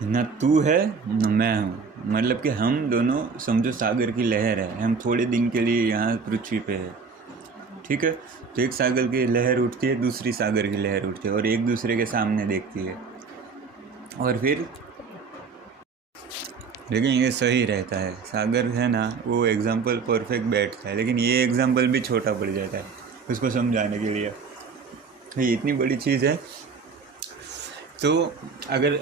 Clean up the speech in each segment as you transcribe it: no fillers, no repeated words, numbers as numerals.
न तू है न मैं हूँ, मतलब कि हम दोनों समझो सागर की लहर है। हम थोड़े दिन के लिए यहाँ पृथ्वी पे है, ठीक है। तो एक सागर की लहर उठती है, दूसरी सागर की लहर उठती है और एक दूसरे के सामने देखती है, और फिर लेकिन ये सही रहता है। सागर है ना, वो एग्जाम्पल परफेक्ट बैठता है, लेकिन ये एग्जाम्पल भी छोटा पड़ जाता है उसको समझाने के लिए। ये इतनी बड़ी चीज़ है। तो अगर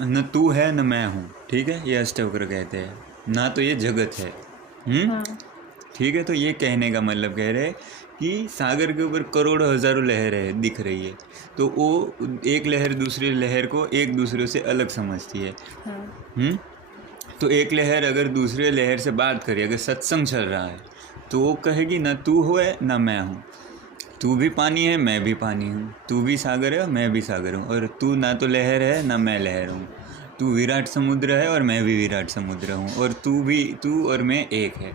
न तू है न मैं हूँ, ठीक है, ये अष्टवक्र कहते हैं ना, तो ये जगत है। हाँ। ठीक है। तो ये कहने का मतलब कह रहे हैं कि सागर के ऊपर करोड़ों हजारों लहरें दिख रही है, तो वो एक लहर दूसरी लहर को एक दूसरे से अलग समझती है। हाँ। तो एक लहर अगर दूसरे लहर से बात करे, अगर सत्संग चल रहा है, तो वो कहेगी ना तू हो है ना मैं हूँ, तू भी पानी है मैं भी पानी हूँ, तू भी सागर है मैं भी सागर हूँ, और तू ना तो लहर है ना मैं लहर हूँ, तू विराट समुद्र है और मैं भी विराट समुद्र हूँ, और तू और मैं एक है।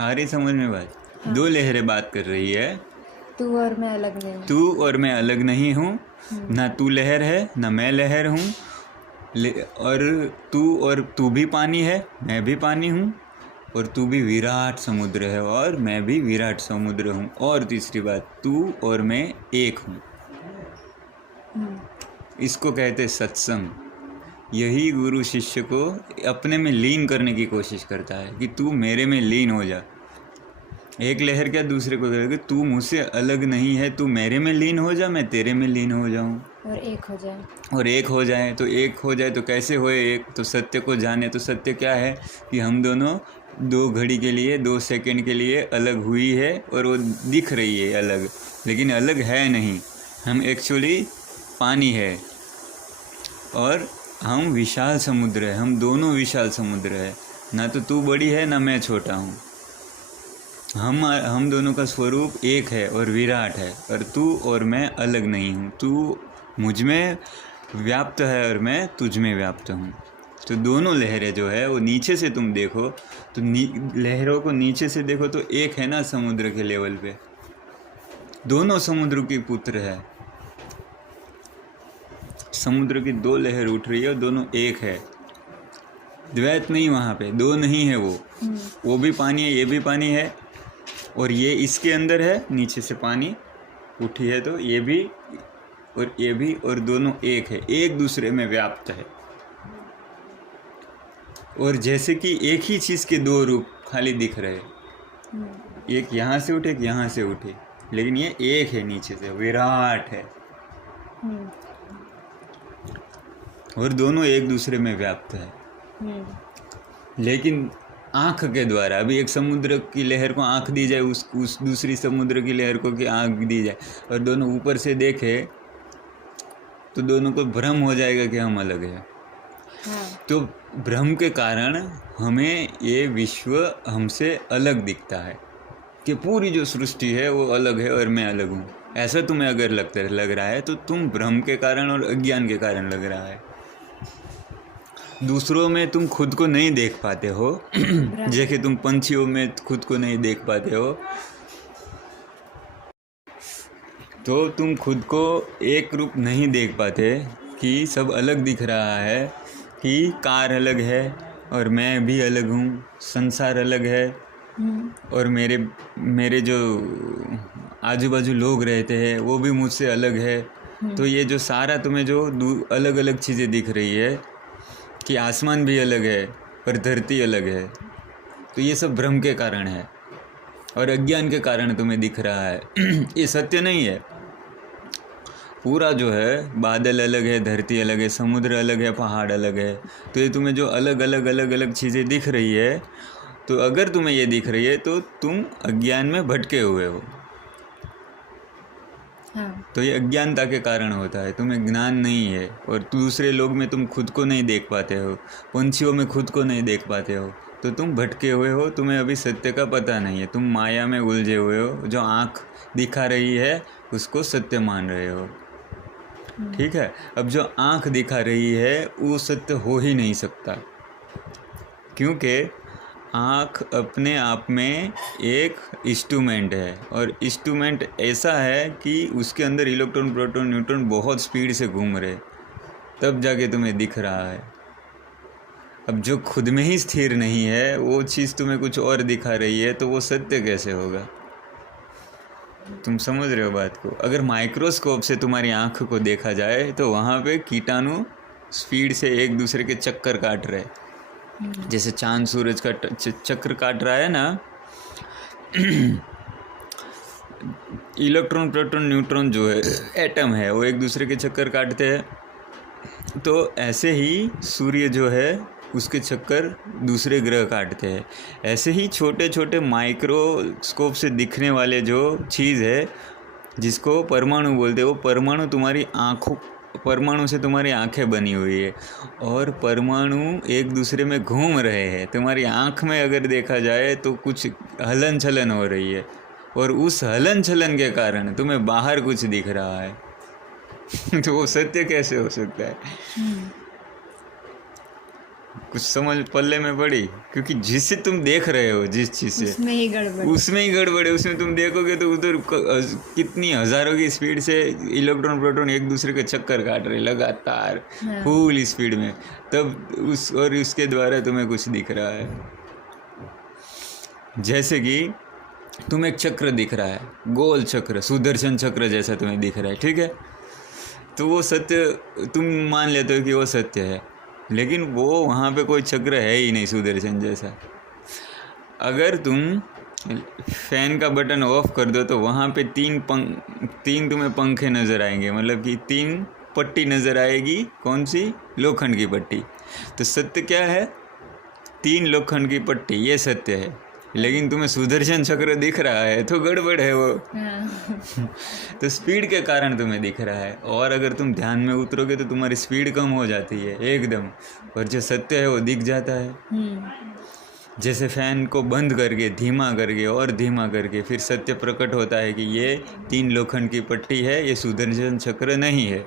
आ रही समझ में बात? हाँ। दो लहरें बात कर रही है, तू और मैं अलग नहीं। तू और मैं अलग नहीं हूँ, ना तू लहर है ना मैं लहर हूँ, और तू भी पानी है मैं भी पानी हूँ, और तू भी विराट समुद्र है और मैं भी विराट समुद्र हूँ, और तीसरी बात, तू और मैं एक हूँ। इसको कहते सत्संग। यही गुरु शिष्य को अपने में लीन करने की कोशिश करता है कि तू मेरे में लीन हो जा। एक लहर क्या दूसरे को कहेगा, तू मुझसे अलग नहीं है, तू मेरे में लीन हो जा, मैं तेरे में लीन हो जाऊं, और एक हो जाए। और एक हो जाए। तो एक हो जाए तो कैसे होए एक? तो सत्य को जाने। तो सत्य क्या है कि हम दोनों 2 घड़ी के लिए 2 सेकंड के लिए अलग हुई है, और वो दिख रही है अलग, लेकिन अलग है नहीं। हम एक्चुअली पानी है और हम विशाल समुद्र है। हम दोनों विशाल समुद्र है, ना तो तू बड़ी है ना मैं छोटा हूँ। हम दोनों का स्वरूप एक है और विराट है, और तू और मैं अलग नहीं हूँ। तू मुझ में व्याप्त है और मैं तुझ में व्याप्त हूँ। तो दोनों लहरें जो है वो नीचे से तुम देखो तो लहरों को नीचे से देखो तो एक है ना समुद्र के लेवल पे, दोनों समुद्र की पुत्र है। समुद्र की 2 लहर उठ रही है और दोनों एक है, द्वैत नहीं, वहाँ पे 2 नहीं है। वो भी पानी है, ये भी पानी है, और ये इसके अंदर है, नीचे से पानी उठी है, तो ये भी और ये भी, और दोनों एक है, एक दूसरे में व्याप्त है। और जैसे कि एक ही चीज़ के 2 रूप खाली दिख रहे, एक यहाँ से उठे एक यहाँ से उठे, लेकिन ये एक है, नीचे से विराट है, और दोनों एक दूसरे में व्याप्त है। लेकिन आँख के द्वारा, अभी एक समुद्र की लहर को आँख दी जाए, उस दूसरी समुद्र की लहर को कि आँख दी जाए, और दोनों ऊपर से देखे तो दोनों को भ्रम हो जाएगा कि हम अलग हैं। तो भ्रम के कारण हमें ये विश्व हमसे अलग दिखता है, कि पूरी जो सृष्टि है वो अलग है और मैं अलग हूँ। ऐसा तुम्हें अगर लग रहा है तो तुम भ्रम के कारण और अज्ञान के कारण लग रहा है। दूसरों में तुम खुद को नहीं देख पाते हो जैसे तुम पंछियों में खुद को नहीं देख पाते हो, तो तुम खुद को एक रूप नहीं देख पाते कि सब अलग दिख रहा है, कि कार अलग है और मैं भी अलग हूँ, संसार अलग है, और मेरे जो आजू बाजू लोग रहते हैं वो भी मुझसे अलग है। तो ये जो सारा तुम्हें जो अलग अलग चीज़ें दिख रही है, कि आसमान भी अलग है और धरती अलग है, तो ये सब भ्रम के कारण है और अज्ञान के कारण तुम्हें दिख रहा है। ये सत्य नहीं है। पूरा जो है, बादल अलग है, धरती अलग है, समुद्र अलग है, पहाड़ अलग है, तो ये तुम्हें जो अलग अलग चीज़ें दिख रही है, तो अगर तुम्हें ये दिख रही है तो तुम अज्ञान में भटके हुए हो। तो ये अज्ञानता के कारण होता है, तुम्हें ज्ञान नहीं है, और दूसरे लोग में तुम खुद को नहीं देख पाते हो, पंछियों में खुद को नहीं देख पाते हो, तो तुम भटके हुए हो। तुम्हें अभी सत्य का पता नहीं है, तुम माया में उलझे हुए हो। जो आँख दिखा रही है उसको सत्य मान रहे हो, ठीक है। अब जो आँख दिखा रही है वो सत्य हो ही नहीं सकता, क्योंकि आँख अपने आप में एक इंस्ट्रूमेंट है, और इंस्ट्रूमेंट ऐसा है कि उसके अंदर इलेक्ट्रॉन प्रोटॉन न्यूट्रॉन बहुत स्पीड से घूम रहे, तब जाके तुम्हें दिख रहा है। अब जो खुद में ही स्थिर नहीं है वो चीज़ तुम्हें कुछ और दिखा रही है, तो वो सत्य कैसे होगा? तुम समझ रहे हो बात को? अगर माइक्रोस्कोप से तुम्हारी आँख को देखा जाए तो वहाँ पे कीटाणु स्पीड से एक दूसरे के चक्कर काट रहे, जैसे चांद सूरज का चक्कर काट रहा है ना। इलेक्ट्रॉन प्रोटॉन न्यूट्रॉन जो है, एटम है, वो एक दूसरे के चक्कर काटते हैं। तो ऐसे ही सूर्य जो है उसके चक्कर दूसरे ग्रह काटते हैं। ऐसे ही छोटे छोटे माइक्रोस्कोप से दिखने वाले जो चीज़ है जिसको परमाणु बोलते हैं, वो परमाणु तुम्हारी आँखों, परमाणु से तुम्हारी आंखें बनी हुई है और परमाणु एक दूसरे में घूम रहे हैं। तुम्हारी आँख में अगर देखा जाए तो कुछ हलन चलन हो रही है और उस हलन चलन के कारण तुम्हें बाहर कुछ दिख रहा है। तो वो सत्य कैसे हो सकता है? कुछ समझ पल्ले में पड़ी? क्योंकि जिससे तुम देख रहे हो, जिस चीज़ से, उसमें ही गड़बड़ है। उसमें तुम देखोगे तो उधर कितनी हज़ारों की स्पीड से इलेक्ट्रॉन प्रोटॉन एक दूसरे के चक्कर काट रहे लगातार, फुल स्पीड में, तब उसके द्वारा तुम्हें कुछ दिख रहा है। जैसे कि तुम्हें एक चक्र दिख रहा है, गोल चक्र, सुदर्शन चक्र जैसा तुम्हें दिख रहा है, ठीक है? तो वो सत्य तुम मान लेते हो कि वो सत्य है, लेकिन वो वहाँ पे कोई चक्र है ही नहीं सुदर्शन जैसा। अगर तुम फैन का बटन ऑफ कर दो तो वहाँ पे तीन तुम्हें पंखे नज़र आएंगे, मतलब कि 3 पट्टी नज़र आएगी। कौन सी? लोखंड की पट्टी। तो सत्य क्या है? 3 लोखंड की पट्टी, ये सत्य है। लेकिन तुम्हें सुदर्शन चक्र दिख रहा है तो गड़बड़ है वो। तो स्पीड के कारण तुम्हें दिख रहा है, और अगर तुम ध्यान में उतरोगे तो तुम्हारी स्पीड कम हो जाती है एकदम, और जो सत्य है वो दिख जाता है। जैसे फैन को बंद करके, धीमा करके और धीमा करके फिर सत्य प्रकट होता है कि ये 3 लोखंड की पट्टी है, ये सुदर्शन चक्र नहीं है।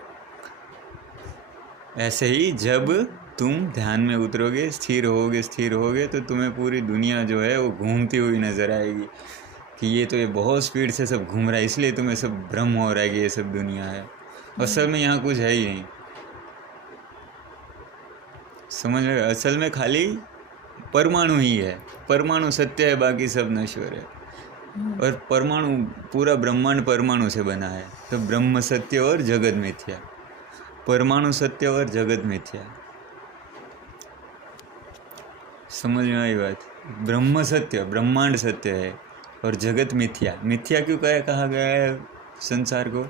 ऐसे ही जब तुम ध्यान में उतरोगे, स्थिर होगे तो तुम्हें पूरी दुनिया जो है वो घूमती हुई नज़र आएगी कि ये बहुत स्पीड से सब घूम रहा है, इसलिए तुम्हें सब भ्रम हो रहा है कि ये सब दुनिया है। असल में यहाँ कुछ है ही नहीं। समझ में? असल में खाली परमाणु ही है। परमाणु सत्य है, बाकी सब नश्वर है। और परमाणु, पूरा ब्रह्मांड परमाणु से बना है। तो ब्रह्म सत्य और जगत मिथ्या, परमाणु सत्य और जगत मिथ्या। समझ में आई बात? ब्रह्म सत्य, ब्रह्मांड सत्य है, और जगत मिथ्या। मिथ्या क्यों कहा गया है संसार को?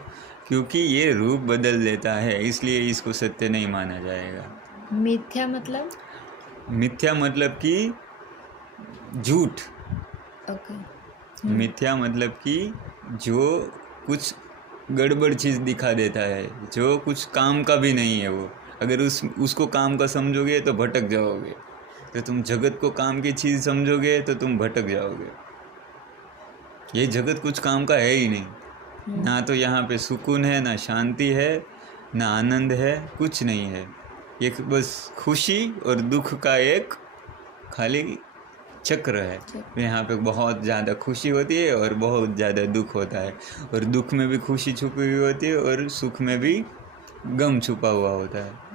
क्योंकि ये रूप बदल देता है, इसलिए इसको सत्य नहीं माना जाएगा। मिथ्या मतलब? मिथ्या मतलब कि झूठ। ओके। मिथ्या मतलब कि जो कुछ गड़बड़ चीज़ दिखा देता है, जो कुछ काम का भी नहीं है वो। अगर उसको काम का समझोगे तो भटक जाओगे। तो तुम जगत को काम की चीज़ समझोगे तो तुम भटक जाओगे। ये जगत कुछ काम का है ही नहीं। ना तो यहाँ पे सुकून है, ना शांति है, ना आनंद है, कुछ नहीं है। ये बस खुशी और दुख का एक खाली चक्र है। यहाँ पे बहुत ज़्यादा खुशी होती है और बहुत ज़्यादा दुख होता है, और दुख में भी खुशी छुपी हुई होती है और सुख में भी गम छुपा हुआ होता है।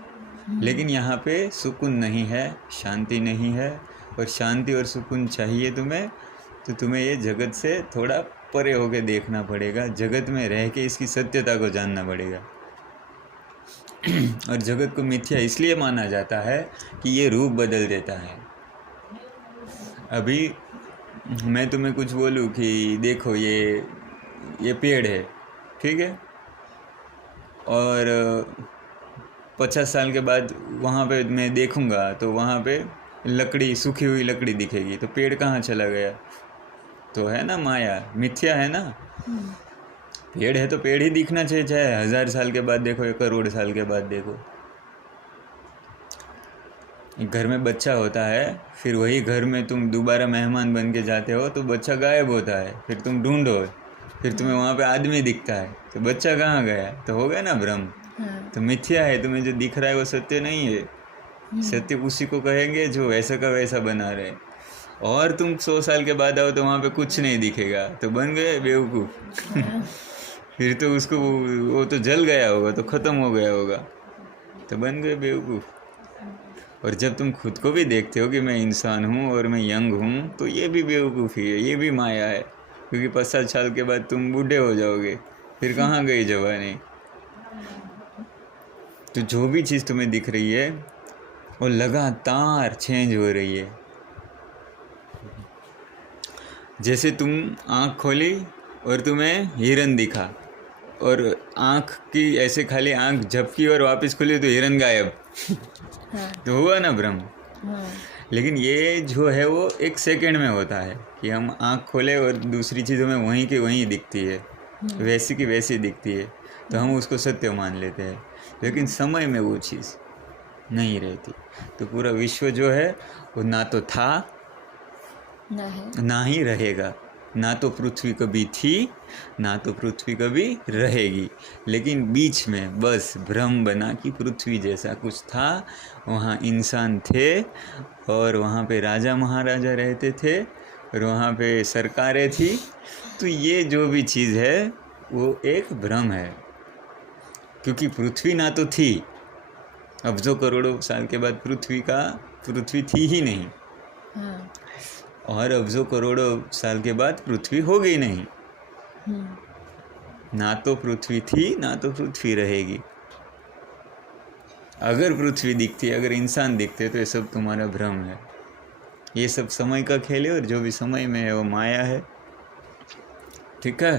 लेकिन यहाँ पे सुकून नहीं है, शांति नहीं है, और शांति और सुकून चाहिए तुम्हें तो तुम्हें ये जगत से थोड़ा परे होके देखना पड़ेगा। जगत में रह के इसकी सत्यता को जानना पड़ेगा। और जगत को मिथ्या इसलिए माना जाता है कि ये रूप बदल देता है। अभी मैं तुम्हें कुछ बोलूँ कि देखो ये पेड़ है, ठीक है, और 50 साल के बाद वहाँ पे मैं देखूँगा तो वहाँ पे लकड़ी, सूखी हुई लकड़ी दिखेगी। तो पेड़ कहाँ चला गया? तो है ना माया, मिथ्या है ना। पेड़ है तो पेड़ ही दिखना चाहिए, चाहे 1000 साल के बाद देखो या करोड़ साल के बाद देखो। घर में बच्चा होता है, फिर वही घर में तुम दोबारा मेहमान बन के जाते हो तो बच्चा गायब होता है, फिर तुम ढूंढो, फिर तुम्हें वहाँ पे आदमी दिखता है, तो बच्चा कहाँ गया? तो हो गया ना भ्रम। तो मिथ्या है, तुम्हें जो दिख रहा है वो सत्य नहीं है। सत्य उसी को कहेंगे जो वैसा का वैसा बना रहे। और तुम 100 साल के बाद आओ तो वहाँ पे कुछ नहीं दिखेगा, तो बन गए बेवकूफ़। फिर तो उसको वो तो जल गया होगा, तो ख़त्म हो गया होगा। तो बन गए बेवकूफ़। और जब तुम खुद को भी देखते हो कि मैं इंसान हूँ और मैं यंग हूँ, तो ये भी बेवकूफ़ी है, ये भी माया है, क्योंकि 5-7 साल के बाद तुम बूढ़े हो जाओगे, फिर कहाँ गई जवानी। तो जो भी चीज़ तुम्हें दिख रही है वो लगातार चेंज हो रही है। जैसे तुम आँख खोली और तुम्हें हिरन दिखा, और आँख की ऐसे खाली आँख झपकी और वापस खुली तो हिरन गायब। हाँ तो हुआ ना भ्रम। हाँ लेकिन ये जो है वो 1 सेकंड में होता है कि हम आँख खोले और दूसरी चीज़ हमें वहीं की वहीं दिखती है, वैसी की वैसी दिखती है, तो हम उसको सत्य मान लेते हैं। लेकिन समय में वो चीज़ नहीं रहती। तो पूरा विश्व जो है वो ना तो था ना है। ना ही रहेगा। ना तो पृथ्वी कभी थी, ना तो पृथ्वी कभी रहेगी, लेकिन बीच में बस भ्रम बना कि पृथ्वी जैसा कुछ था, वहाँ इंसान थे और वहाँ पे राजा महाराजा रहते थे और वहाँ पे सरकारें थी। तो ये जो भी चीज़ है वो एक भ्रम है, क्योंकि पृथ्वी ना तो थी, अब जो करोड़ों साल के बाद पृथ्वी थी ही नहीं, हाँ और अब जो करोड़ों साल के बाद पृथ्वी हो गई नहीं। ना तो पृथ्वी थी ना तो पृथ्वी रहेगी। अगर पृथ्वी दिखती, अगर इंसान दिखते, तो ये सब तुम्हारा भ्रम है। ये सब समय का खेल है, और जो भी समय में है वो माया है। ठीक है।